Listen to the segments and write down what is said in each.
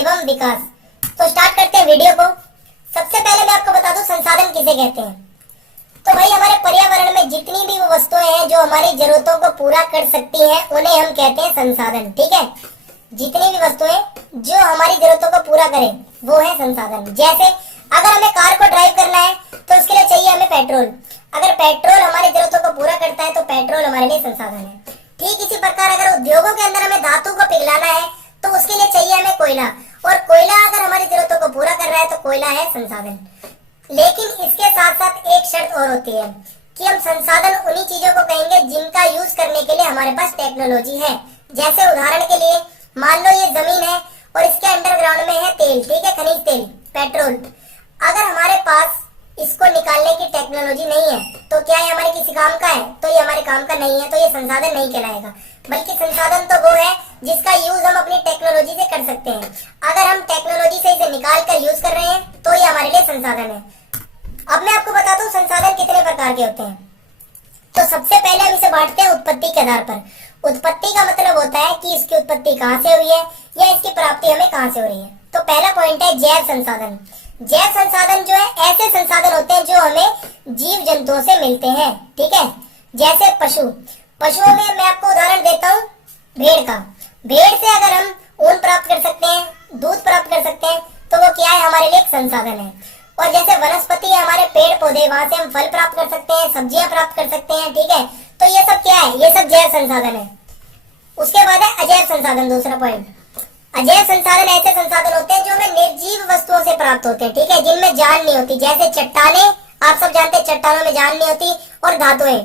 एवं विकास। तो स्टार्ट करते हैं वीडियो को। सबसे पहले मैं आपको बता दूं संसाधन किसे कहते हैं। तो भाई हमारे पर्यावरण में जितनी भी वो वस्तुएं हैं जो हमारी जरूरतों को पूरा कर सकती हैं उन्हें हम कहते हैं संसाधन। ठीक है, जितनी भी वस्तुएं जो हमारी जरूरतों को पूरा करें वो है संसाधन। जैसे अगर हमें कार को ड्राइव करना है तो उसके लिए चाहिए हमें पेट्रोल। अगर पेट्रोल हमारी जरूरतों को पूरा करता है तो पेट्रोल हमारे लिए संसाधन है। ठीक इसी प्रकार अगर उद्योगों के अंदर हमें धातु को पिघलाना है तो उसके लिए चाहिए हमें कोयला, और कोयला अगर हमारी जरूरतों को पूरा कर रहा है तो कोयला है संसाधन। लेकिन इसके साथ साथ एक शर्त और होती है कि हम संसाधन उन्हीं चीजों को कहेंगे जिनका यूज करने के लिए हमारे पास टेक्नोलॉजी है। जैसे उदाहरण के लिए मान लो ये जमीन है और इसके अंडरग्राउंड में है तेल, ठीक है, खनिज तेल, पेट्रोल। अगर हमारे पास इसको निकालने की टेक्नोलॉजी नहीं है तो क्या ये हमारे किसी काम का है? तो ये हमारे काम का नहीं है, तो ये संसाधन नहीं कहलाएगा। बल्कि संसाधन तो वो है जिसका यूज हम अपनी टेक्नोलॉजी से कर सकते हैं। अगर हम टेक्नोलॉजी से इसे निकाल कर यूज कर रहे हैं तो ये हमारे लिए संसाधन है। अब मैं आपको बताता हूँ संसाधन कितने प्रकार के होते हैं। तो सबसे पहले हम इसे बांटते हैं उत्पत्ति के आधार पर। उत्पत्ति का मतलब होता है कि इसकी उत्पत्ति कहाँ से हुई है या इसकी प्राप्ति हमें कहाँ से हो रही है। तो पहला पॉइंट है जैव संसाधन। जैव संसाधन जो है ऐसे संसाधन होते हैं जो हमें जीव जंतुओं से मिलते हैं। ठीक है, जैसे पशुओं में मैं आपको उदाहरण देता हूँ भेड़ का। भेड़ से अगर हम ऊन प्राप्त कर सकते हैं, दूध प्राप्त कर सकते हैं तो वो क्या है, हमारे लिए एक संसाधन है। और जैसे वनस्पति है, हमारे पेड़ पौधे, वहां से हम फल प्राप्त कर सकते हैं, सब्जियां प्राप्त कर सकते हैं। ठीक है, तो ये सब क्या है, ये सब जैव संसाधन है। उसके बाद है अजैव संसाधन, दूसरा पॉइंट। अजैव संसाधन ऐसे संसाधन होते हैं जो हमें निर्जीव वस्तुओं से प्राप्त होते हैं। ठीक है, जिनमें जान नहीं होती। जैसे चट्टाने, आप सब जानते हैं चट्टानों में जान नहीं होती, और धातुएं।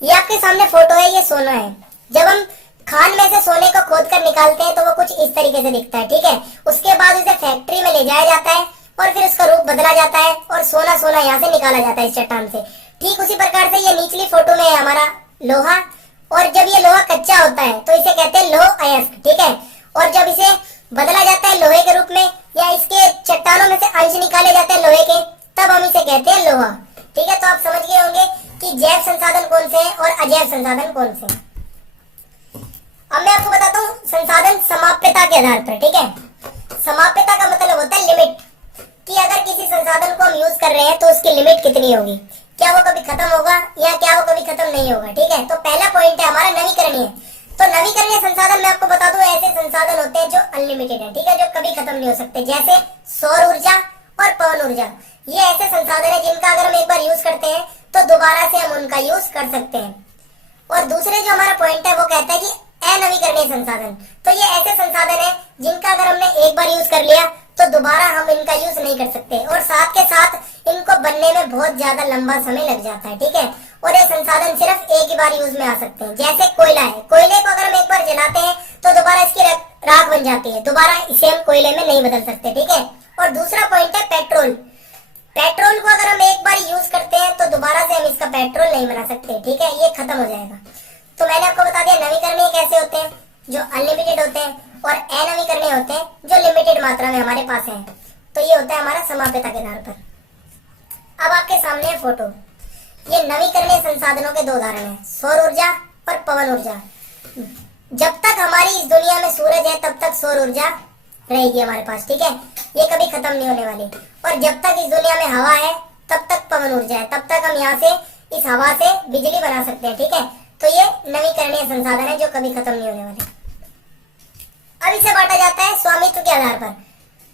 ये आपके सामने फोटो है, ये सोना है। जब हम खान में से सोने को खोद कर निकालते हैं तो वो कुछ इस तरीके से दिखता है। ठीक है, उसके बाद उसे फैक्ट्री में ले जाया जाता है और फिर उसका रूप बदला जाता है और सोना यहाँ से निकाला जाता है इस चट्टान से। ठीक उसी प्रकार से ये निचली फोटो में है हमारा लोहा, और जब ये लोहा कच्चा होता है तो इसे कहते हैं लौह अयस्क। ठीक है, और जब इसे बदला जाता है लोहे के रूप में या इसके चट्टानों में से अंश निकाले जाते हैं लोहे के, तब हम इसे कहते हैं लोहा। ठीक है, तो आप समझ गए होंगे कि जैव संसाधन कौन से हैं और अजैव संसाधन कौन से हैं। अब मैं आपको बताता हूँ संसाधन समाप्यता के आधार पर। ठीक है, समाप्यता का मतलब होता है लिमिट, कि अगर किसी संसाधन को हम यूज कर रहे हैं तो उसकी लिमिट कितनी होगी, क्या वो कभी खत्म होगा या क्या वो कभी खत्म नहीं होगा। ठीक है, तो पहला पॉइंट है हमारा नवीकरणीय। तो नवीकरणीय संसाधन मैं आपको बता दूं ऐसे संसाधन होते हैं जो अनलिमिटेड है। ठीक है, जो कभी खत्म नहीं हो सकते। जैसे सौर ऊर्जा और पवन ऊर्जा, ये ऐसे संसाधन है जिनका अगर हम एक बार यूज करते हैं तो दोबारा से हम उनका यूज कर सकते हैं। और दूसरे जो हमारा पॉइंट है वो कहता है कि अनवीकरणीय संसाधन। तो ये ऐसे संसाधन है जिनका अगर हमने एक बार यूज कर लिया तो दोबारा हम इनका यूज नहीं कर सकते, और साथ के साथ इनको बनने में बहुत ज्यादा लंबा समय लग जाता है। ठीक है, और ये संसाधन सिर्फ एक ही बार यूज में आ सकते हैं। जैसे कोयला है, कोयले को अगर हम एक बार जलाते हैं तो दोबारा इसकी राख बन जाती है, दोबारा इसे हम कोयले में नहीं बदल सकते। ठीक है, और दूसरा पॉइंट है पेट्रोल। पेट्रोल को अगर हम एक बार यूज करते हैं तो दोबारा से हम इसका पेट्रोल नहीं बना सकते। ठीक है, ये खत्म हो जाएगा। तो मैंने आपको बता दिया नवीकरणीय कैसे होते हैं, जो अनलिमिटेड होते हैं, और अनवीकरणीय होते हैं जो लिमिटेड मात्रा में हमारे पास है। तो ये होता है हमारा समाप्यता के आधार पर। अब आपके सामने है फोटो। ये नवीकरणीय संसाधनों के दो उदाहरण हैं, सौर ऊर्जा और पवन ऊर्जा। जब तक हमारी इस दुनिया में सूरज है तब तक सौर ऊर्जा रहेगी हमारे पास। ठीक है, ये कभी खत्म नहीं होने वाली। और जब तक इस दुनिया में हवा है तब तक पवन ऊर्जा है, तब तक हम यहाँ से इस हवा से बिजली बना सकते हैं। ठीक है, तो ये नवीकरणीय संसाधन है जो कभी खत्म नहीं होने वाले। अब इसे बांटा जाता है स्वामित्व के आधार पर।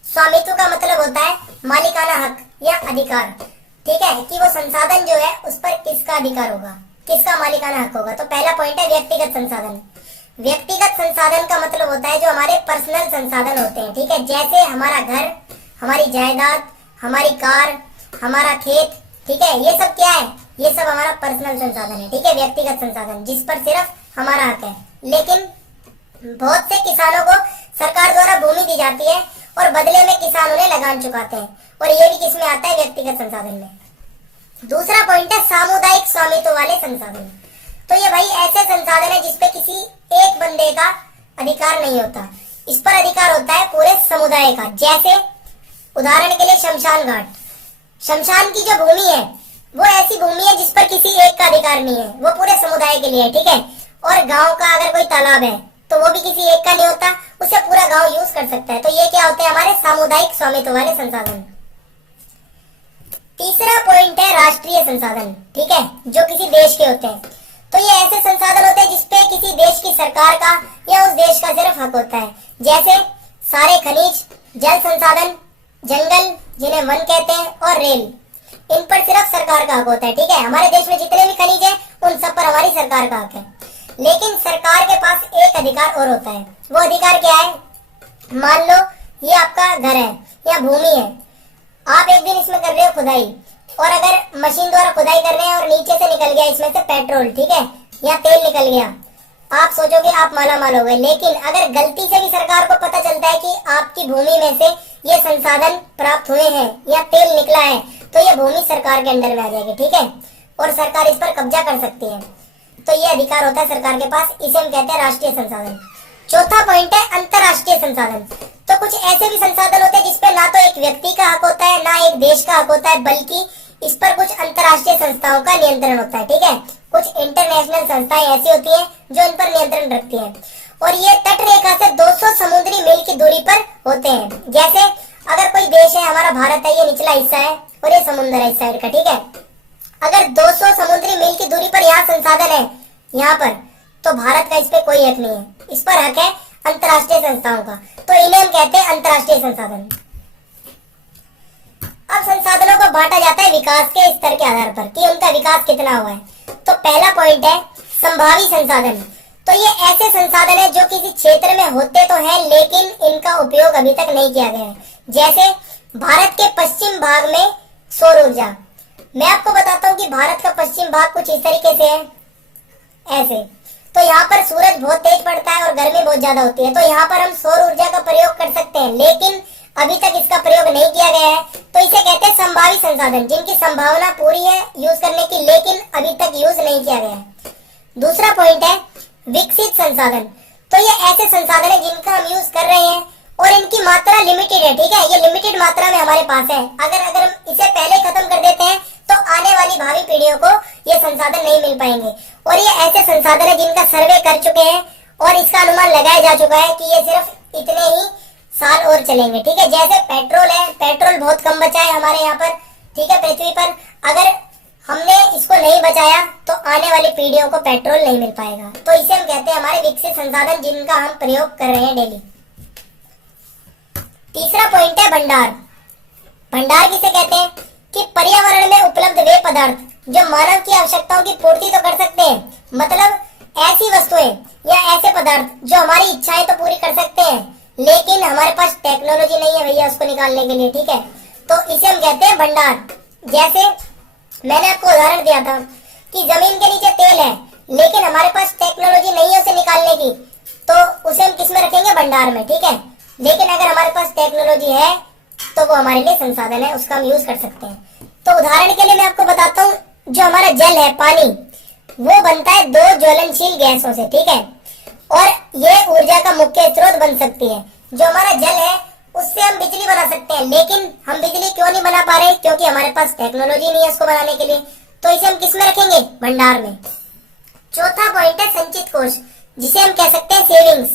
स्वामित्व का मतलब होता है मालिकाना हक या अधिकार। ठीक है, कि वो संसाधन जो है उस पर किसका अधिकार होगा, किसका मालिकाना हक होगा। तो पहला पॉइंट है व्यक्तिगत संसाधन। व्यक्तिगत संसाधन का मतलब होता है जो हमारे पर्सनल संसाधन होते हैं। ठीक है, जैसे हमारा घर, हमारी जायदाद, हमारी कार, हमारा खेत। ठीक है, ये सब क्या है, ये सब हमारा पर्सनल संसाधन है। ठीक है, व्यक्तिगत संसाधन जिस पर सिर्फ हमारा हक है। लेकिन बहुत से किसानों को सरकार द्वारा भूमि दी जाती है और बदले में किसान उन्हें लगान चुकाते हैं, और ये भी किसमें आता है, व्यक्तिगत संसाधन में। दूसरा पॉइंट है सामुदायिक स्वामित्व वाले संसाधन। तो ये भाई ऐसे संसाधन है जिसपे किसी एक बंदे का अधिकार नहीं होता, इस पर अधिकार होता है पूरे समुदाय का। जैसे उदाहरण के लिए शमशान घाट। शमशान की जो भूमि है वो ऐसी भूमि है जिस पर किसी एक का अधिकार नहीं है, वो पूरे समुदाय के लिए है। ठीक है, और गांव का अगर कोई तालाब है तो वो भी किसी एक का नहीं होता, उसे पूरा गांव यूज कर सकता है। तो ये क्या होते हैं हमारे सामुदायिक स्वामित्व वाले संसाधन। तीसरा पॉइंट है राष्ट्रीय संसाधन, ठीक है, जो किसी देश के होते हैं। तो ये ऐसे संसाधन होते हैं जिसपे किसी देश की सरकार का या उस देश का सिर्फ हक होता है, जैसे सारे खनिज, जल संसाधन, जंगल जिन्हें वन कहते हैं, और रेल, इन पर सिर्फ सरकार का हक होता है, ठीक है। हमारे देश में जितने भी खनिज है उन सब पर हमारी सरकार का हक है। लेकिन सरकार के पास एक अधिकार और होता है। वो अधिकार क्या है? मान लो ये आपका घर है या भूमि है, आप एक दिन इसमें कर रहे हो खुदाई, और अगर मशीन द्वारा खुदाई कर रहे हैं और नीचे से निकल गया इसमें से पेट्रोल, ठीक है, या तेल निकल गया, आप सोचोगे आप मालामाल हो गए। लेकिन अगर गलती से भी सरकार को पता चलता है कि आपकी भूमि में से ये संसाधन प्राप्त हुए हैं या तेल निकला है, तो ये भूमि सरकार के अंडर में आ जाएगी, ठीक है, और सरकार इस पर कब्जा कर सकती है। तो ये अधिकार होता है सरकार के पास, इसे हम कहते हैं राष्ट्रीय संसाधन। चौथा पॉइंट है अंतरराष्ट्रीय संसाधन। तो कुछ ऐसे भी संसाधन होते हैं जिसपे ना तो एक व्यक्ति का हक होता है, ना एक देश का हक होता है, बल्कि इस पर कुछ अंतरराष्ट्रीय संस्थाओं का नियंत्रण होता है, ठीक है। कुछ इंटरनेशनल संस्थाएं ऐसी होती हैं जो इन पर नियंत्रण रखती हैं, और ये तट रेखा से 200 समुद्री मील की दूरी पर होते हैं। जैसे अगर कोई देश है, हमारा भारत है, ये निचला हिस्सा है और ये समुद्र है इस साइड का, ठीक है। अगर 200 समुद्री मील की दूरी पर यहाँ संसाधन है, यहाँ पर, तो भारत का इस पे कोई हक नहीं है, इस पर हक है अंतरराष्ट्रीय संस्थाओं का। तो इन्हें हम कहते हैं अंतरराष्ट्रीय संसाधन। अब संसाधनों को बांटा जाता है विकास के स्तर के आधार पर कि उनका विकास कितना हुआ है। तो पहला पॉइंट है संभावी संसाधन। तो ये ऐसे संसाधन है जो किसी क्षेत्र में होते तो हैं लेकिन इनका उपयोग अभी तक नहीं किया गया है। जैसे भारत के पश्चिम भाग में सौर ऊर्जा। मैं आपको बताता हूँ कि भारत का पश्चिम भाग कुछ इस तरीके से है, ऐसे। तो यहाँ पर सूरज बहुत तेज पड़ता है और गर्मी बहुत ज्यादा होती है, तो यहाँ पर हम सौर ऊर्जा का प्रयोग कर सकते हैं, लेकिन अभी तक इसका प्रयोग नहीं किया गया है। तो इसे कहते हैं संभावी संसाधन, जिनकी संभावना पूरी है यूज करने की, लेकिन अभी तक यूज नहीं किया गया है। दूसरा पॉइंट है विकसित संसाधन। तो ये ऐसे संसाधन है जिनका हम यूज कर रहे हैं और इनकी मात्रा लिमिटेड है, ठीक है, ये लिमिटेड मात्रा में हमारे पास है। अगर हम इसे पहले खत्म कर देते हैं तो आने वाली भावी पीढ़ियों को ये संसाधन नहीं मिल पाएंगे। और ये ऐसे संसाधन है जिनका सर्वे कर चुके हैं और इसका अनुमान लगाया जा चुका है कि ये सिर्फ इतने ही साल और चलेंगे, ठीक है। जैसे पेट्रोल है, पेट्रोल बहुत कम बचा है हमारे यहाँ पर, ठीक है, पृथ्वी पर। अगर हमने इसको नहीं बचाया तो आने वाली पीढ़ियों को पेट्रोल नहीं मिल पाएगा। तो इसे हम कहते हैं हमारे विकसित संसाधन जिनका हम प्रयोग कर रहे हैं डेली। तीसरा पॉइंट है भंडार। भंडार किसे कहते हैं? कि पर्यावरण में उपलब्ध वे पदार्थ जो मानव की आवश्यकताओं की पूर्ति तो कर सकते हैं, मतलब ऐसी वस्तुएं या ऐसे पदार्थ जो हमारी इच्छाएं तो पूरी कर सकते हैं, लेकिन हमारे पास टेक्नोलॉजी नहीं है भैया उसको निकालने के लिए, ठीक है। तो इसे हम कहते हैं भंडार। जैसे मैंने आपको उदाहरण दिया था कि जमीन के नीचे तेल है लेकिन हमारे पास टेक्नोलॉजी नहीं है उसे निकालने की, तो उसे हम किसमें रखेंगे? भंडार में, ठीक है। लेकिन अगर हमारे पास टेक्नोलॉजी है तो वो हमारे लिए संसाधन है, उसका हम यूज कर सकते हैं। तो उदाहरण के लिए मैं आपको बताता हूँ, जो हमारा जल है, पानी, वो बनता है दो ज्वलनशील गैसों से, ठीक है, और ये ऊर्जा का मुख्य स्रोत बन सकती है। जो हमारा जल है उससे हम बिजली बना सकते हैं, लेकिन हम बिजली क्यों नहीं बना पा रहे? क्योंकि हमारे पास टेक्नोलॉजी नहीं है उसको बनाने के लिए। तो इसे हम किस में रखेंगे? भंडार में। चौथा पॉइंट है संचित कोष, जिसे हम कह सकते हैं सेविंग्स,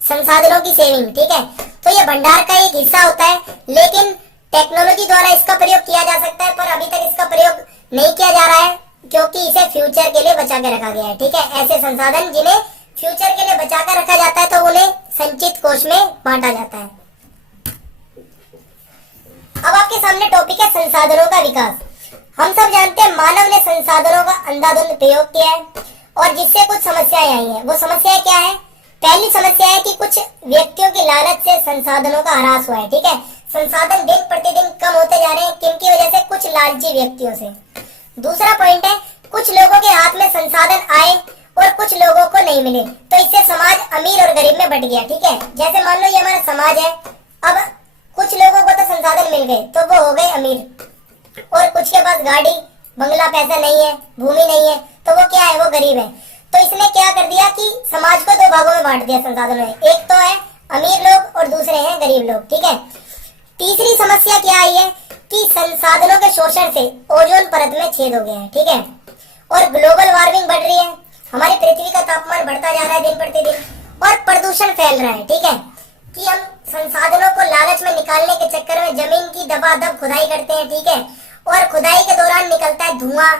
संसाधनों की सेविंग, ठीक है। तो ये भंडार का एक हिस्सा होता है, लेकिन टेक्नोलॉजी द्वारा इसका प्रयोग किया जा सकता है, पर अभी तक इसका प्रयोग नहीं किया जा रहा है क्योंकि इसे फ्यूचर के लिए बचा के रखा गया है, ठीक है। ऐसे संसाधन जिन्हें फ्यूचर के लिए बचा कर रखा जाता है तो उन्हें संचित कोष में बांटा जाता है। अब आपके सामने टॉपिक है संसाधनों का विकास। हम सब जानते हैं मानव ने संसाधनों का अंधाधुंध प्रयोग किया है और जिससे कुछ समस्याएं आई हैं। वो समस्याएं क्या है? पहली समस्या है कि कुछ व्यक्तियों की लालच से संसाधनों का ह्रास हुआ है, ठीक है। संसाधन दिन प्रतिदिन कम होते जा रहे हैं, किनकी वजह से? कुछ लालची व्यक्तियों से। दूसरा पॉइंट है कुछ लोगों के हाथ में संसाधन आए और कुछ लोगों को नहीं मिले, तो इससे समाज अमीर और गरीब में बंट गया, ठीक है। जैसे मान लो ये हमारा समाज है, अब कुछ लोगों को तो संसाधन मिल गए तो वो हो गए अमीर, और कुछ के पास गाड़ी बंगला पैसा नहीं है, भूमि नहीं है, तो वो क्या है? वो गरीब है। तो इसने क्या कर दिया कि समाज को दो भागों में बांट दिया संसाधनों में। एक तो है अमीर लोग और दूसरे हैं गरीब लोग, ठीक है। तीसरी समस्या क्या आई है कि संसाधनों के शोषण से ओजोन परत में छेद हो गया है, ठीक है, और ग्लोबल वार्मिंग बढ़ रही है, हमारी पृथ्वी का तापमान बढ़ता जा रहा है दिन प्रतिदिन, और प्रदूषण फैल रहा है, ठीक है, कि हम संसाधनों को लालच में निकालने के चक्कर में जमीन की दबादब खुदाई करते हैं, ठीक है, और खुदाई के दौरान निकलता है धुआं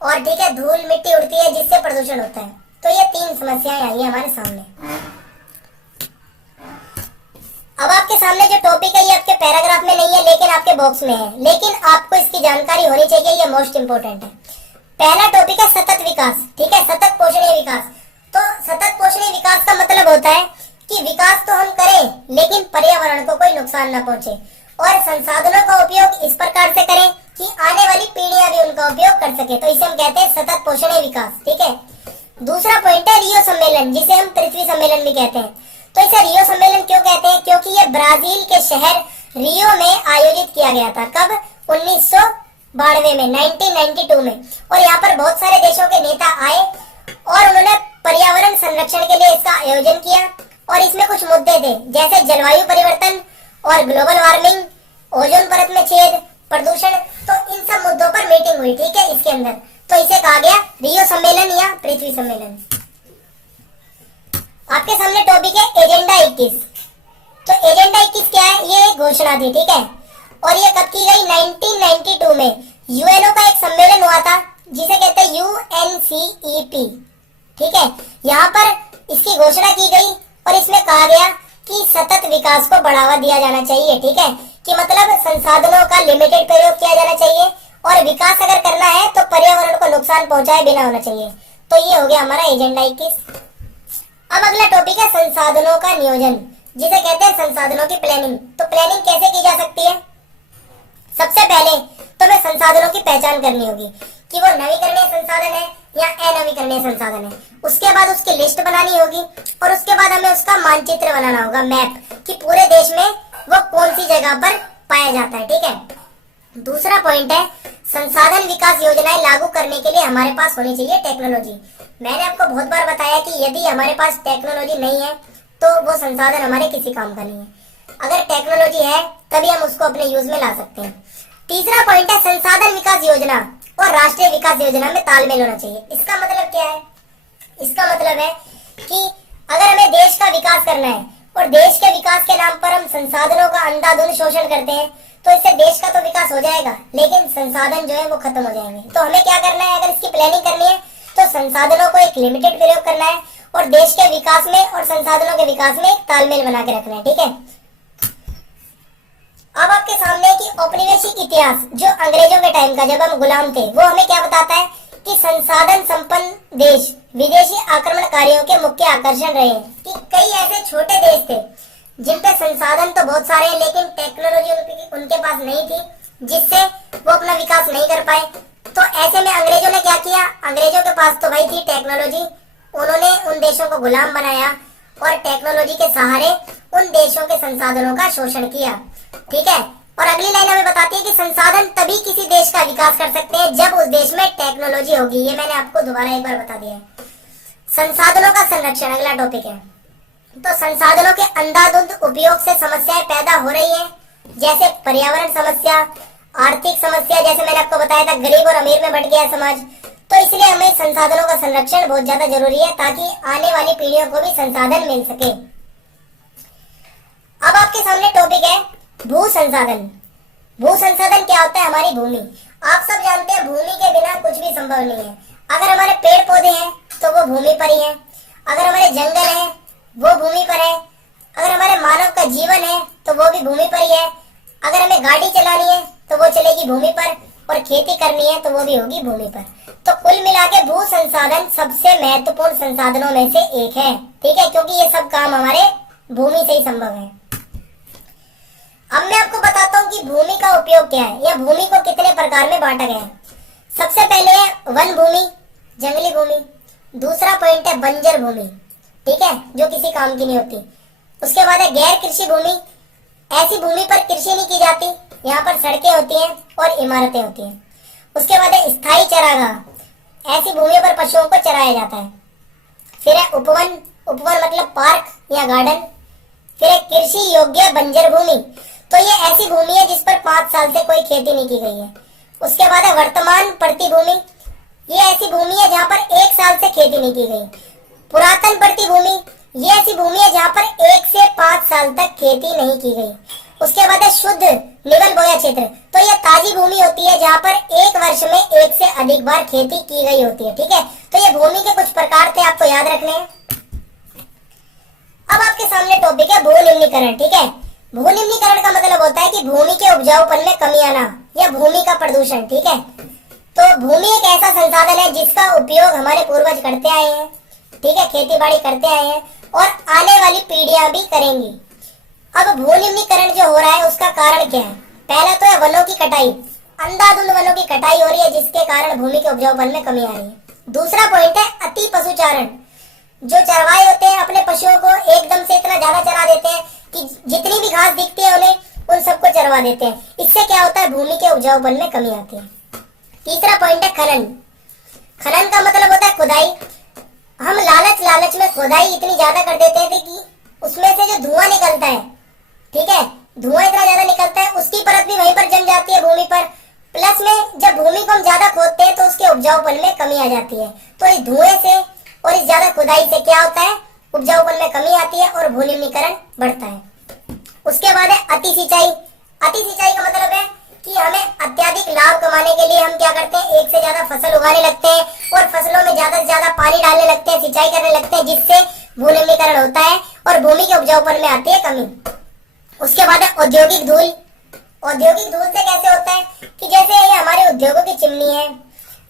और ठीक है धूल मिट्टी उड़ती है जिससे प्रदूषण होता है। तो ये 3 समस्याएं आई है हमारे सामने। अब आपके सामने जो टॉपिक है ये आपके पैराग्राफ में नहीं है लेकिन आपके बॉक्स में है, लेकिन आपको इसकी जानकारी होनी चाहिए, ये मोस्ट इंपोर्टेंट है। पहला टॉपिक है सतत विकास, ठीक है, सतत पोषणीय विकास। तो सतत पोषणीय विकास का मतलब होता है कि विकास तो हम करें लेकिन पर्यावरण को कोई नुकसान न पहुंचे और संसाधनों का उपयोग इस प्रकार से करें कि आने वाली पीढ़ियां भी उनका उपयोग कर सके। तो इसे हम कहते हैं सतत पोषणीय विकास, ठीक है। दूसरा पॉइंट है रियो सम्मेलन, जिसे हम पृथ्वी सम्मेलन भी कहते हैं। तो इसे रियो सम्मेलन क्यों कहते हैं? क्योंकि ये ब्राजील के शहर रियो में आयोजित किया गया था। कब? 1992 में, 1992 में। और यहाँ पर बहुत सारे देशों के नेता आए और उन्होंने पर्यावरण संरक्षण के लिए इसका आयोजन किया और इसमें कुछ मुद्दे थे जैसे जलवायु परिवर्तन और ग्लोबल वार्मिंग, ओजोन परत में छेद, प्रदूषण। तो इन सब मुद्दों पर मीटिंग हुई, ठीक है, इसके अंदर। तो इसे कहा गया रियो सम्मेलन या पृथ्वी सम्मेलन। आपके सामने टॉपिक है एजेंडा 21। तो एजेंडा 21 क्या है? ये एक घोषणा थी, ठीक है, और ये कब की गई? 1992 में यूएनओ का एक सम्मेलन हुआ था जिसे कहते हैं UNCEP, ठीक है। यहाँ पर इसकी घोषणा की गई और इसमें कहा गया कि सतत विकास को बढ़ावा दिया जाना चाहिए, ठीक है, कि मतलब संसाधनों का लिमिटेड प्रयोग किया जाना चाहिए और विकास अगर करना है तो पर्यावरण को नुकसान पहुंचाए बिना होना चाहिए। तो ये हो गया हमारा एजेंडा 21। अब अगला टॉपिक है संसाधनों का नियोजन, जिसे कहते हैं संसाधनों की प्लानिंग। तो प्लानिंग कैसे की जा सकती है? सबसे पहले तो हमें संसाधनों की पहचान करनी होगी कि वो नवीकरणीय संसाधन है या अनवीकरणीय संसाधन है। उसके बाद उसकी लिस्ट बनानी होगी और उसके बाद हमें उसका मानचित्र बनाना होगा, मैप, कि पूरे देश में वो कौन सी जगह पर पाया जाता है, ठीक है। दूसरा पॉइंट है संसाधन विकास योजनाएं लागू करने के लिए हमारे पास होनी चाहिए टेक्नोलॉजी। मैंने आपको बहुत बार बताया कि यदि हमारे पास टेक्नोलॉजी नहीं है तो वो संसाधन हमारे किसी काम का नहीं है। अगर टेक्नोलॉजी है तभी हम उसको अपने यूज में ला सकते हैं। तीसरा पॉइंट है संसाधन विकास योजना और राष्ट्रीय विकास योजना में तालमेल होना चाहिए। इसका मतलब क्या है? इसका मतलब है कि अगर हमें देश का विकास करना है और देश के विकास के नाम पर हम संसाधनों का अंधाधुंध शोषण करते हैं तो इससे देश का तो विकास हो जाएगा लेकिन संसाधन जो है वो खत्म हो जाएंगे। तो हमें क्या करना है? अगर इसकी प्लानिंग करनी है तो संसाधनों को एक लिमिटेड प्रयोग करना है और देश के विकास में और संसाधनों के विकास में एक तालमेल बना के रखना है, ठीक है। अब आपके सामने की औपनिवेशिक इतिहास जो अंग्रेजों के टाइम का, जब हम गुलाम थे, वो हमें क्या बताता है कि संसाधन संपन्न देश विदेशी आक्रमणकारियों के मुख्य आकर्षण रहे हैं। कि कई ऐसे छोटे देश थे जिन पे संसाधन तो बहुत सारे हैं लेकिन टेक्नोलॉजी उनके पास नहीं थी जिससे वो अपना विकास नहीं कर पाए। तो ऐसे में अंग्रेजों ने क्या किया? अंग्रेजों के पास तो भाई थी टेक्नोलॉजी, उन्होंने उन देशों को गुलाम बनाया और टेक्नोलॉजी के सहारे उन देशों के संसाधनों का शोषण किया, ठीक है। और अगली लाइन हमें बताती है कि संसाधन तभी किसी देश का विकास कर सकते हैं जब उस देश में टेक्नोलॉजी होगी। ये मैंने आपको दोबारा एक बार बता दिया है। संसाधनों का संरक्षण अगला टॉपिक है। तो संसाधनों के अंधाधुंध उपयोग से समस्याएं पैदा हो रही हैं, जैसे पर्यावरण समस्या, आर्थिक समस्या, जैसे मैंने आपको बताया था गरीब और अमीर में बंट गया समाज। तो इसलिए हमें संसाधनों का संरक्षण बहुत ज्यादा जरूरी है ताकि आने वाली पीढ़ियों को भी संसाधन मिल सके। अब आपके सामने टॉपिक है भू संसाधन। भू संसाधन क्या होता है? हमारी भूमि। आप सब जानते हैं भूमि के बिना कुछ भी संभव नहीं है। अगर हमारे पेड़ पौधे हैं तो वो भूमि पर ही है, अगर हमारे जंगल है वो भूमि पर है, अगर हमारे मानव का जीवन है तो वो भी भूमि पर ही है, अगर हमें गाड़ी चलानी है तो वो चलेगी भूमि पर और खेती करनी है तो वो भी होगी भूमि पर। तो कुल मिला के भू संसाधन सबसे महत्वपूर्ण संसाधनों में से एक है, ठीक है, क्योंकि ये सब काम हमारे भूमि से ही संभव है। अब मैं आपको बताता हूँ कि भूमि का उपयोग क्या है या भूमि को कितने प्रकार में बांटा गया है। सबसे पहले है वन भूमि, जंगली भूमि। दूसरा पॉइंट है बंजर भूमि, ठीक है, जो किसी काम की नहीं होती। उसके बाद है गैर कृषि भूमि। ऐसी भूमि पर कृषि नहीं की जाती, यहाँ पर सड़कें होती हैं और इमारतें होती हैं। उसके बाद है स्थायी चरागाह। ऐसी भूमि पर पशुओं को चराया जाता है। फिर है उपवन। उपवन मतलब पार्क या गार्डन। फिर है कृषि योग्य बंजर भूमि। तो ये ऐसी भूमि है जिस पर 5 साल से कोई खेती नहीं की गई है। उसके बाद है वर्तमान प्रतिभूमि। ये ऐसी भूमि है जहाँ पर 1 साल से खेती नहीं की गई। पुरातन प्रतिभूमि ये ऐसी भूमि है जहाँ पर 1 से 5 साल तक खेती नहीं की गई। उसके बाद है शुद्ध निवल बोया क्षेत्र। तो ये ताजी भूमि होती है जहाँ पर एक वर्ष में 1 से अधिक बार खेती की गई होती है। ठीक है, तो ये भूमि के कुछ प्रकार थे, आपको याद रखने हैं। अब आपके सामने टॉपिक है भूनिम्नीकरण। ठीक है, भूनिम्नीकरण का मतलब होता है कि भूमि के उपजाऊपन में कमी आना या भूमि का प्रदूषण। ठीक है, तो भूमि एक ऐसा संसाधन है जिसका उपयोग हमारे पूर्वज करते आए हैं। ठीक है, खेती बाड़ी करते आए हैं और आने वाली पीढ़ियां भी करेंगी। अब भूनिम्नीकरण जो हो रहा है उसका कारण क्या है? पहला तो है वनों की कटाई। अंधाधुंध वनों की कटाई हो रही है जिसके कारण भूमि के उपजाऊपन में कमी आ रही है। दूसरा पॉइंट है अति पशुचारण। जो चरवाहे होते हैं अपने पशुओं को एकदम से इतना ज्यादा चरा देते हैं कि जितनी भी घास दिखती है उन्हें उन सबको चरवा देते हैं। इससे क्या होता है? भूमि के उपजाऊपन में कमी आती है। तीसरा पॉइंट है खनन। खनन का मतलब होता है खुदाई। हम लालच में खुदाई इतनी ज्यादा कर देते हैं कि उसमें से जो धुआं निकलता है, ठीक है, धुआं इतना ज्यादा निकलता है, उसकी परत भी वहीं पर जम जाती है भूमि पर। प्लस में जब भूमि को हम ज्यादा खोदते हैं तो उसके उपजाऊपन में कमी आ जाती है। तो इस धुएं से और इस ज्यादा खुदाई से क्या होता है? उपजाऊपन में कमी आती है और भूनिम्नीकरण बढ़ता है। उसके बाद है अति सिंचाई। अति सिंचाई का मतलब है कि हमें अत्यधिक लाभ कमाने के लिए हम क्या करते हैं? एक से ज्यादा फसल उगाने लगते हैं और फसलों में ज्यादा से ज्यादा पानी डालने लगते हैं, सिंचाई करने लगते हैं, जिससे भूनिम्नीकरण होता है और भूमि के उपजाऊपन में आती है कमी। उसके बाद है औद्योगिक धूल। औद्योगिक धूल से कैसे होता है कि जैसे ये हमारे उद्योगों की चिमनी है,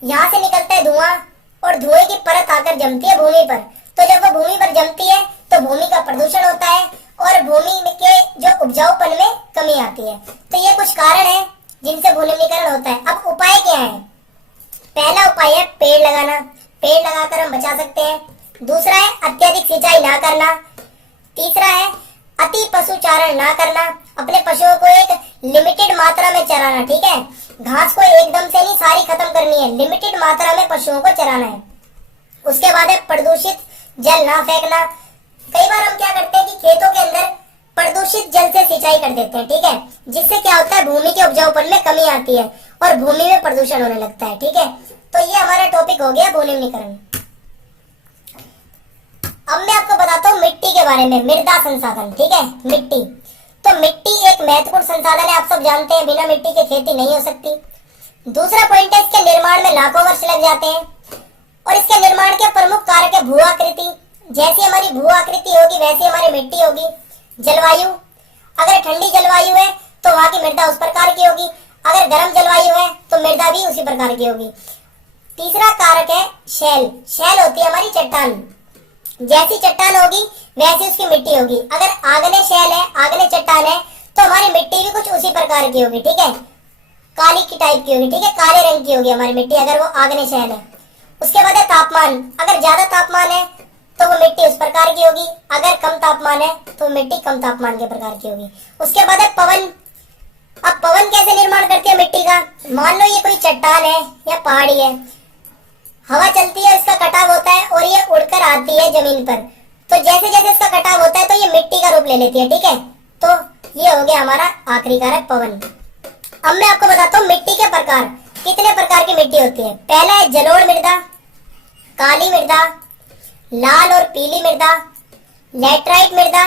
यहाँ से निकलता है धुआं और धुएं की परत आकर जमती है भूमि पर। तो जब वो भूमि पर जमती है तो भूमि का प्रदूषण होता है और भूमि के जो उपजाऊपन में कमी आती है। तो ये कुछ कारण है जिनसे भूनिम्नीकरण होता है। अब उपाय क्या है? पहला उपाय है पेड़ लगाना। पेड़ लगाकर हम बचा सकते हैं। दूसरा है अत्यधिक सिंचाई ना करना। तीसरा है अति पशुचारण ना करना, अपने पशुओं को एक लिमिटेड मात्रा में चराना। ठीक है, घास को एकदम से नहीं सारी खत्म करनी है, लिमिटेड मात्रा में पशुओं को चराना है। उसके बाद है प्रदूषित जल ना फेंकना। कई बार हम क्या करते हैं कि खेतों के अंदर प्रदूषित जल से सिंचाई कर देते हैं। ठीक है, जिससे क्या होता है? भूमि के उपजाऊपन में कमी आती है और भूमि में प्रदूषण होने लगता है। ठीक है, तो ये हमारा टॉपिक हो गया भूनिम्नीकरण। अब मैं आपको बताता हूँ मिट्टी के बारे में, मृदा संसाधन। ठीक है, मिट्टी। तो मिट्टी एक महत्वपूर्ण संसाधन है, आप सब जानते हैं, बिना मिट्टी के खेती नहीं हो सकती। दूसरा पॉइंट है इसके निर्माण में लाखों वर्ष लग जाते हैं और इसके निर्माण के प्रमुख कारक है भू आकृति। जैसी हमारी भू आकृति होगी वैसी हमारी मिट्टी होगी। जलवायु, अगर ठंडी जलवायु है तो वहां की मृदा उस प्रकार की होगी, अगर गर्म जलवायु है तो मृदा भी उसी प्रकार की होगी। तीसरा कारक है शैल। शैल होती है हमारी चट्टान। जैसी चट्टान होगी वैसी उसकी मिट्टी होगी। अगर आग्नेय शैल है, आग्नेय चट्टान है, तो हमारी मिट्टी भी कुछ उसी प्रकार की होगी। ठीक है, काली की टाइप की होगी। ठीक है, काले रंग की होगी हमारी मिट्टी अगर वो आग्नेय शैल है। उसके बाद है तापमान। अगर ज्यादा तापमान है तो वो मिट्टी उस प्रकार की होगी, अगर कम तापमान है तो मिट्टी कम तापमान के प्रकार की होगी। उसके बाद है पवन। अब पवन कैसे निर्माण करती है मिट्टी का? मान लो ये कोई चट्टान है या पहाड़ी है, हवा चलती है, इसका कटाव होता है और ये उड़कर आती है जमीन पर। तो जैसे जैसे इसका कटाव होता है तो ये मिट्टी का रूप ले लेती है। ठीक है, तो ये हो गया हमारा आखिरी कारक पवन। अब मैं आपको बताता हूँ मिट्टी के प्रकार। कितने प्रकार की मिट्टी होती है? पहला है जलोढ़ मृदा, काली मृदा, लाल और पीली मृदा, लैटराइट मृदा,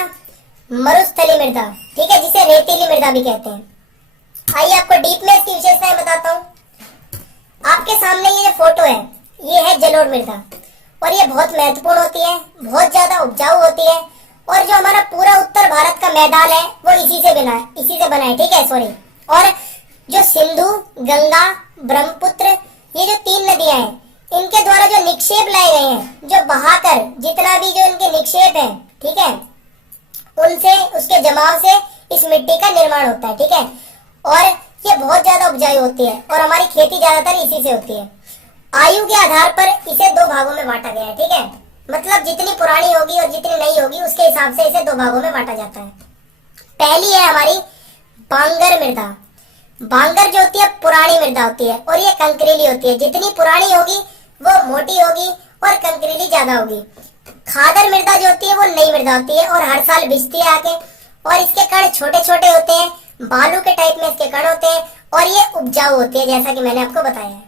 मरुस्थली मृदा। ठीक है, जिसे रेतीली मृदा भी कहते हैं। आइए आपको डीप में इसकी विशेषताएं बताता हूँ। आपके सामने ये जो फोटो है ये है जलोढ़ मृदा और ये बहुत महत्वपूर्ण होती है, बहुत ज्यादा उपजाऊ होती है और जो हमारा पूरा उत्तर भारत का मैदान है वो इसी से बना है। ठीक है, सॉरी। और जो सिंधु, गंगा, ब्रह्मपुत्र, ये जो 3 नदियां हैं, इनके द्वारा जो निक्षेप लाए गए हैं, जो बहाकर जितना भी जो इनके निक्षेप है, ठीक है, उनसे, उसके जमाव से इस मिट्टी का निर्माण होता है। ठीक है, और ये बहुत ज्यादा उपजाऊ होती है और हमारी खेती ज्यादातर इसी से होती है। आयु के आधार पर इसे 2 भागों में बांटा गया है। ठीक है, मतलब जितनी पुरानी होगी और जितनी नई होगी उसके हिसाब से इसे 2 भागों में बांटा जाता है। पहली है हमारी बांगर मृदा। बांगर जो होती है पुरानी मृदा होती है और ये कंकरीली होती है। जितनी पुरानी होगी वो मोटी होगी और कंकरीली ज्यादा होगी। खादर मृदा जो होती है वो नई मृदा होती है और हर साल बिछती है आके और इसके कण छोटे छोटे होते हैं, बालू के टाइप में इसके कण होते हैं और ये उपजाऊ होती है, जैसा कि मैंने आपको बताया है।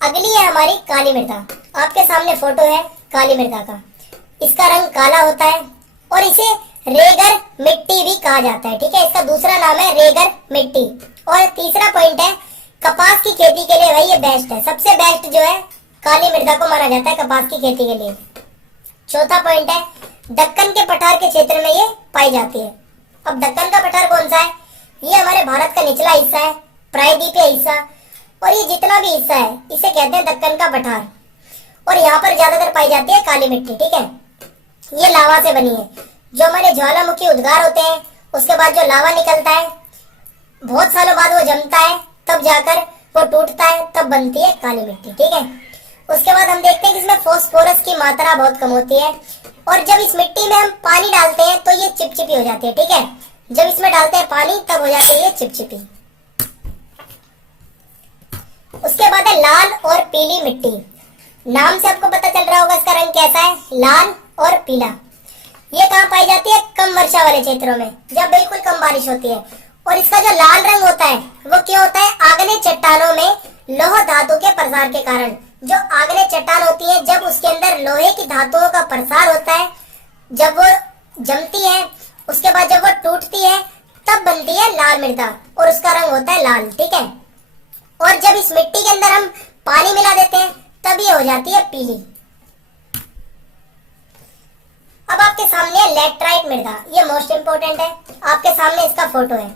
अगली है हमारी काली मृदा। आपके सामने फोटो है काली मृदा का। इसका रंग काला होता है और इसे रेगर मिट्टी भी कहा जाता है। ठीक है, इसका दूसरा नाम है रेगर मिट्टी। और तीसरा पॉइंट है कपास की खेती के लिए भाई ये बेस्ट है, सबसे बेस्ट जो है काली मृदा को माना जाता है कपास की खेती के लिए। चौथा पॉइंट है दक्कन के पठार के क्षेत्र में ये पाई जाती है। अब दक्कन का पठार कौन सा है? ये हमारे भारत का निचला हिस्सा है, प्रायद्वीपीय हिस्सा, और ये जितना भी हिस्सा है इसे कहते हैं दक्कन का पठार। और यहाँ पर ज्यादातर पाई जाती है काली मिट्टी। ठीक है, ये लावा से बनी है। जो हमारे ज्वालामुखी उद्गार होते हैं उसके बाद जो लावा निकलता है, बहुत सालों बाद वो जमता है, तब जाकर वो टूटता है, तब बनती है काली मिट्टी। ठीक है, उसके बाद हम देखते हैं कि इसमें फास्फोरस की मात्रा बहुत कम होती है, और जब इस मिट्टी में हम पानी डालते हैं तो ये चिपचिपी हो जाती है। ठीक है, जब इसमें डालते हैं पानी तब हो जाती है ये चिपचिपी। उसके बाद है लाल और पीली मिट्टी। नाम से आपको पता चल रहा होगा इसका रंग कैसा है, लाल और पीला। ये कहाँ पाई जाती है? कम वर्षा वाले क्षेत्रों में, जब बिल्कुल कम बारिश होती है। और इसका जो लाल रंग होता है वो क्यों होता है? आग्नेय चट्टानों में लौह धातु के प्रसार के कारण। जो आग्नेय चट्टान होती है जब उसके अंदर लोहे की धातुओं का प्रसार होता है, जब वो जमती है, उसके बाद जब वो टूटती है तब बनती है लाल मृदा और उसका रंग होता है लाल। ठीक है, और जब इस मिट्टी के अंदर हम पानी मिला देते हैं तब ये हो जाती है पीली। अब आपके सामने है लैटराइट मृदा, ये मोस्ट इंपोर्टेंट है। आपके सामने इसका फोटो है।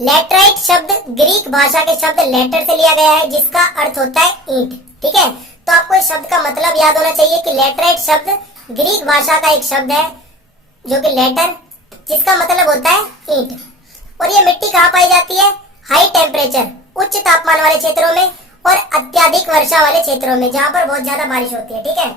लैटराइट शब्द ग्रीक भाषा के शब्द लेटर से लिया गया है जिसका अर्थ होता है ईंट। ठीक है, तो आपको इस शब्द का मतलब याद होना चाहिए कि लैटराइट शब्द ग्रीक भाषा का एक शब्द है जो कि लेटर, जिसका मतलब होता है ईंट। और ये मिट्टी कहाँ पाई जाती है? हाई टेम्परेचर, उच्च तापमान वाले क्षेत्रों में और अत्यधिक वर्षा वाले क्षेत्रों में जहां पर बहुत ज्यादा बारिश होती है। ठीक है,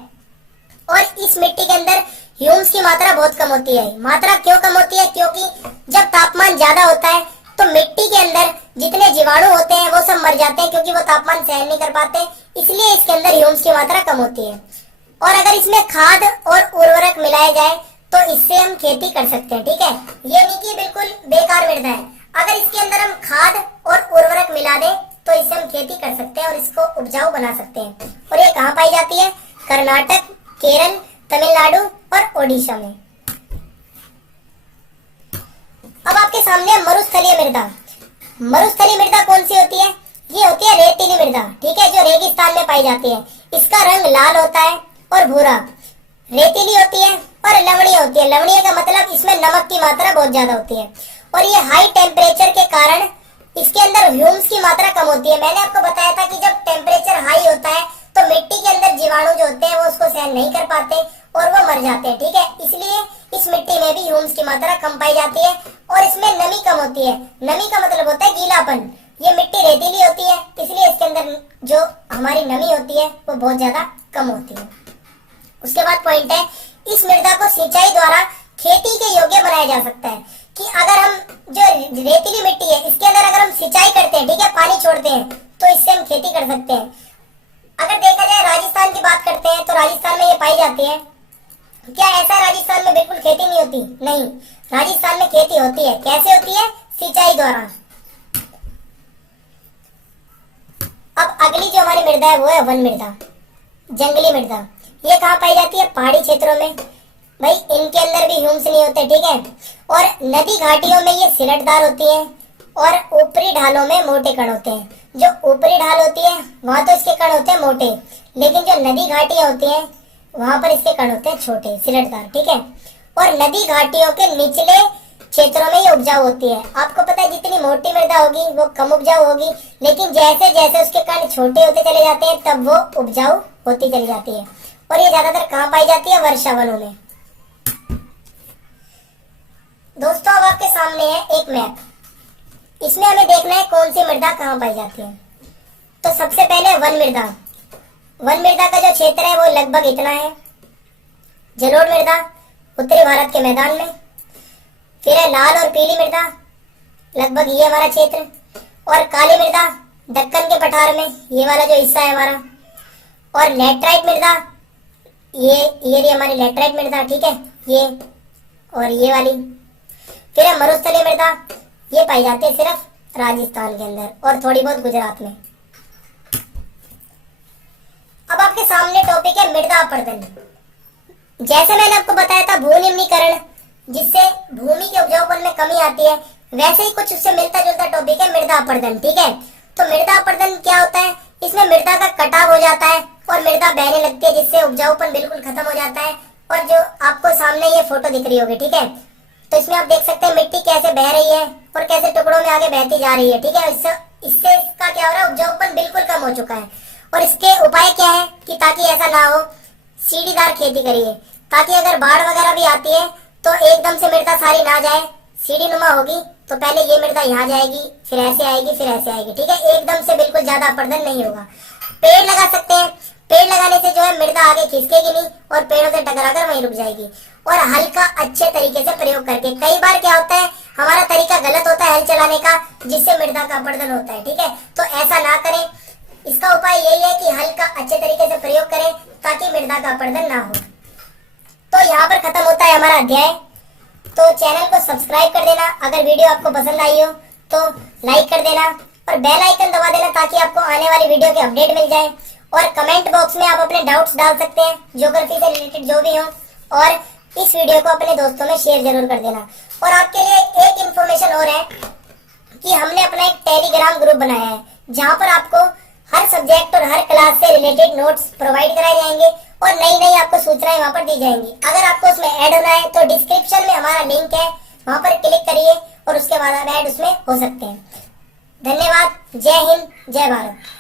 और इस मिट्टी के अंदर ह्यूम्स की मात्रा बहुत कम होती है। मात्रा क्यों कम होती है? क्योंकि जब तापमान ज्यादा होता है तो मिट्टी के अंदर जितने जीवाणु होते हैं वो सब मर जाते हैं क्योंकि वो तापमान सहन नहीं कर पाते, इसलिए इसके अंदर ह्यूम्स की मात्रा कम होती है। और अगर इसमें खाद और उर्वरक मिलाए जाए तो इससे हम खेती कर सकते हैं। ठीक है, ये नहीं कि बिल्कुल बेकार मृदा है। अगर इसके अंदर हम खाद और उर्वरक मिला दें तो इससे हम खेती कर सकते हैं और इसको उपजाऊ बना सकते हैं। और ये कहाँ पाई जाती है? कर्नाटक, केरल, तमिलनाडु और ओडिशा में। अब आपके सामने मरुस्थलीय मृदा। मरुस्थलीय मृदा कौन सी होती है? ये होती है रेतीली मृदा। ठीक है, जो रेगिस्तान में पाई जाती है। इसका रंग लाल होता है और भूरा, रेतीली होती है और लवणीय होती है। लवणीय का मतलब इसमें नमक की मात्रा बहुत ज्यादा होती है। और ये हाई टेम्परेचर के कारण इसके अंदर ह्यूम्स की मात्रा कम होती है। मैंने आपको बताया था कि जब टेम्परेचर हाई होता है तो मिट्टी के अंदर जीवाणु जो होते हैं वो उसको सहन नहीं कर पाते और वो मर जाते हैं। ठीक है, इसलिए इस मिट्टी में भी ह्यूम्स की मात्रा कम पाई जाती है और इसमें नमी कम होती है। नमी का मतलब होता है गीलापन। ये मिट्टी रेतीली होती है इसलिए इसके अंदर जो हमारी नमी होती है वो बहुत ज्यादा कम होती है। उसके बाद पॉइंट है इस मृदा को सिंचाई द्वारा खेती के योग्य बनाया जा सकता है। कि अगर हम जो रेतीली मिट्टी है इसके अंदर अगर हम सिंचाई करते हैं, ठीक है, पानी छोड़ते हैं, तो इससे हम खेती कर सकते हैं। अगर देखा जाए राजस्थान की बात करते हैं तो राजस्थान में ये पाई जाती है। क्या ऐसा है राजस्थान में बिल्कुल खेती नहीं होती? नहीं, राजस्थान में खेती होती है। कैसे होती है? सिंचाई द्वारा। अब अगली जो हमारी मृदा है वो है वन मृदा, जंगली मृदा। ये कहाँ पाई जाती है? पहाड़ी क्षेत्रों में। भाई इनके अंदर भी ह्यूम्स नहीं होते। ठीक है, और नदी घाटियों में ये सिलटदार होती है और ऊपरी ढालों में मोटे कण होते हैं। जो ऊपरी ढाल होती है वहां तो इसके कण होते हैं मोटे, लेकिन जो नदी घाटियां होती हैं वहां पर इसके कण होते हैं छोटे, सिलटदार। ठीक है, और नदी घाटियों के निचले क्षेत्रों में ये उपजाऊ होती है। आपको पता है जितनी मोटी मृदा होगी वो कम उपजाऊ होगी, लेकिन जैसे जैसे उसके कण छोटे होते चले जाते हैं तब वो उपजाऊ होती चली जाती है। और ये ज्यादातर कहाँ पाई जाती है? वर्षावनों में। दोस्तों अब आपके सामने है एक मैप। इसमें हमें देखना है कौन सी मृदा कहाँ पाई जाती है। तो सबसे पहले वन मृदा। वन मृदा का जो क्षेत्र है वो लगभग इतना है। जलोढ़ मृदा उत्तरी भारत के मैदान में। फिर है लाल और पीली मृदा, लगभग ये हमारा क्षेत्र। और काली मृदा दक्कन के पठार में, ये वाला जो हिस्सा है हमारा। और लैटराइट मृदा, ये हमारी लैटराइट मृदा। ठीक है, ये और ये वाली। फिर है मरुस्थलीय मृदा, ये पाई जाती है सिर्फ राजस्थान के अंदर और थोड़ी बहुत गुजरात में। अब अब आपके सामने टॉपिक है मृदा अपरदन। जैसे मैंने आपको बताया था भू निम्नीकरण, जिससे भूमि के उपजाऊपन में कमी आती है, वैसे ही कुछ उससे मिलता जुलता टॉपिक है मृदा अपरदन। ठीक है, तो मृदा अपरदन क्या होता है? इसमें मृदा का कटाव हो जाता है और मृदा बहने लगती है, जिससे उपजाऊपन बिल्कुल खत्म हो जाता है। और जो आपको सामने ये फोटो दिख रही होगी, ठीक है, तो इसमें आप देख सकते हैं मिट्टी कैसे बह रही है और कैसे टुकड़ों में आगे बहती जा रही है। ठीक है, इससे इसका क्या हो रहा है, उपजाऊपन बिल्कुल कम हो चुका है। और इसके उपाय क्या है कि ताकि ऐसा ना हो, सीढ़ीदार खेती करिए, ताकि अगर बाढ़ वगैरह भी आती है तो एकदम से मृदा सारी ना जाए, सीढ़ी नुमा होगी, तो पहले ये मृदा यहाँ जाएगी, फिर ऐसे आएगी, फिर ऐसे आएगी। ठीक है, एकदम से बिल्कुल ज्यादा अपरदन नहीं होगा। पेड़ लगा सकते हैं, पेड़ लगाने से जो है मृदा आगे खिसकेगी नहीं और पेड़ों से टकराकर वहीं रुक जाएगी। और हल का अच्छे तरीके से प्रयोग करके, कई बार क्या होता है हमारा तरीका गलत होता है हल चलाने का, जिससे मृदा का अपरदन होता है। ठीक है, तो ऐसा ना करें। इसका उपाय यही है कि हल का अच्छे तरीके से प्रयोग करें ताकि मृदा का अपरदन ना हो। तो यहाँ पर खत्म होता है हमारा अध्याय। तो चैनल को सब्सक्राइब कर देना, अगर वीडियो आपको पसंद आई हो तो लाइक कर देना और बेल आइकन दबा देना ताकि आपको आने वाली वीडियो के अपडेट मिल जाए। और कमेंट बॉक्स में आप अपने डाउट्स डाल सकते हैं, ज्योग्राफी से रिलेटेड जो भी हो। और इस वीडियो को अपने दोस्तों में शेयर जरूर कर देना। और आपके लिए एक इन्फॉर्मेशन और है कि हमने अपना एक टेलीग्राम ग्रुप बनाया है, जहाँ पर आपको हर सब्जेक्ट और हर क्लास से रिलेटेड नोट्स प्रोवाइड कराए जाएंगे और नई नई आपको सूचनाएं वहाँ पर दी जाएंगी। अगर आपको उसमें ऐड होना है तो डिस्क्रिप्शन में हमारा लिंक है, वहाँ पर क्लिक करिए और उसके बाद आप ऐड उसमें हो सकते हैं। धन्यवाद। जय हिंद, जय भारत।